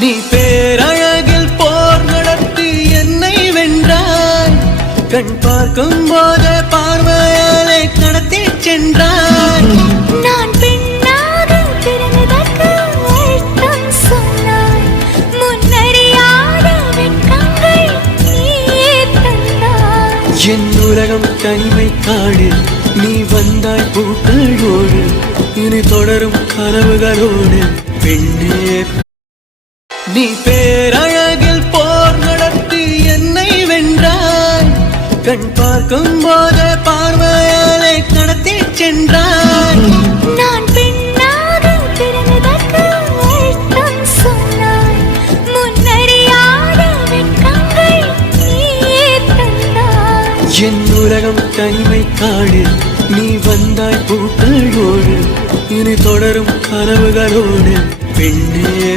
நீ பேரழகில் போர் நடத்தி என்னை வென்றாய். கண் பார்க்கும் போது பார்வையாலே கடத்தி சென்றாய். நான் பெண்ணாக பிறந்ததற்கு அர்த்தம் சொன்னாய். முன்னறியாத வெட்கங்கள் நீயே தந்தாய். என் உலகம் தனிமை காடு, நீ வந்தாய் பூக்களோடு. இனி தொடரும் கனவுகளோடு பெண்ணே. நீ பேரழகில் போர் நடத்தி என்னை வென்றாய். கண் பார்க்கும் போது பார்வையாலே கடத்தி சென்றாய். நான் பெண்ணாக பிறந்ததற்கு அர்த்தம் சொன்னாய். முன்னறியாத வெட்கங்கள் நீயே தந்தாய். என் உலகம் தனிமை காடு, நீ வந்தாய் பூக்களோடு. இனி தொடரும் கனவுகளோடு பெண்ணே.